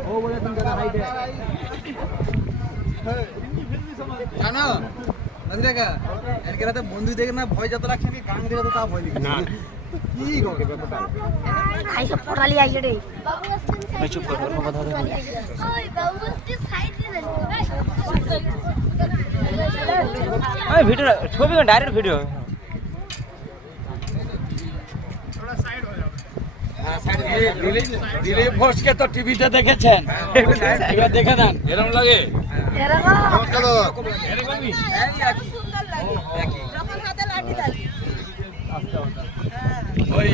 वो बोले तुम ज्यादा हाइट है জানো নজরে কা এর রাতে বন্ধু দেখে না ভয় যত লাগছে কি গান দিলে তো তা ভয় লাগছে না কি করে ব্যাপারটা আইসা পড়ালি আইছে রে मैं चुप कर কথা বল ওই বাবু সাইড দিয়ে ओए वीडियो छवि का डायरेक्ट वीडियो थोड़ा साइड हो जाओ हां साइड दिलीप घोष के तो टीवी তে দেখেছেন এবার দেখে দেন এরকম লাগে এরকম চলো এরকম কি সুন্দর লাগে যখন হাতে লাঠি লাগে ওই